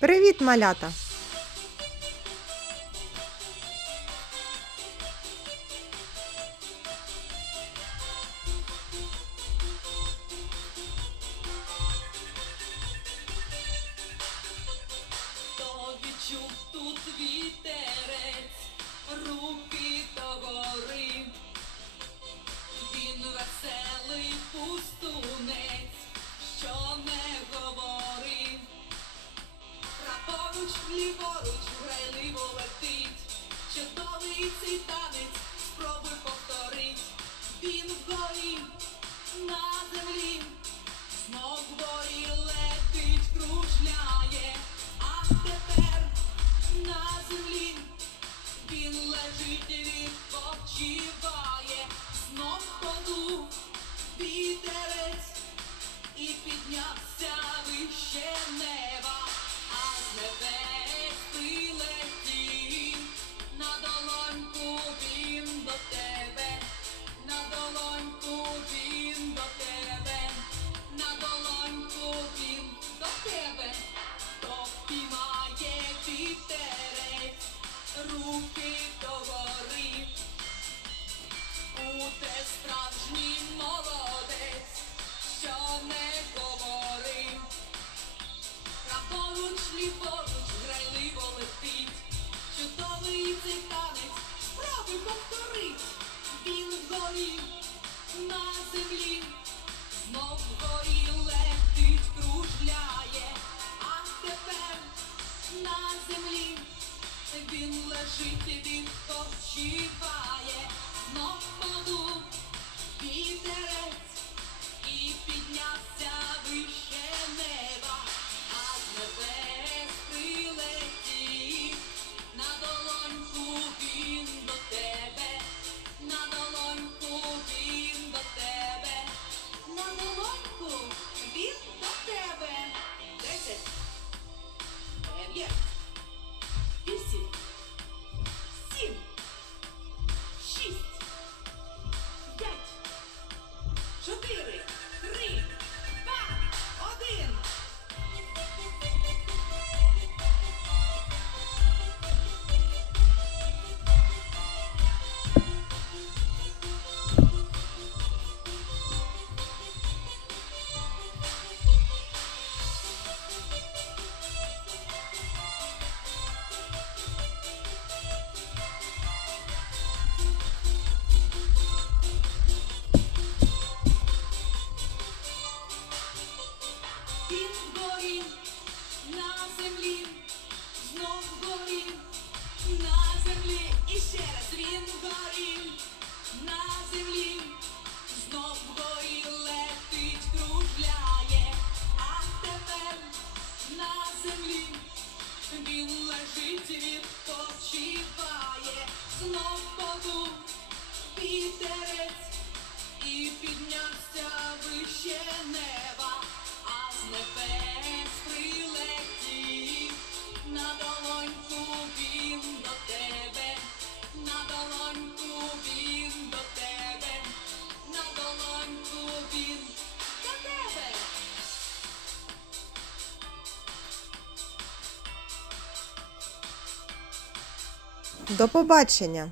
Привіт, малята! Ліворуч, грайливо летить, чудовий цей танець, спробуй повторить, він вгорі на землі. Знов вгорі летить, кружляє, а тепер на землі. Він лежить і відпочиває, ліворуч, грайливо летить, чудовий цей танець, спробуй повторить, він вгорі на землі, знов вгорі летить, кружляє, а тепер на землі. Він лежить і відпочиває, знов подув Yeah. На землі. Він лежить, відпочиває, знов поду вітерець і піднявся вище неба, До побачення!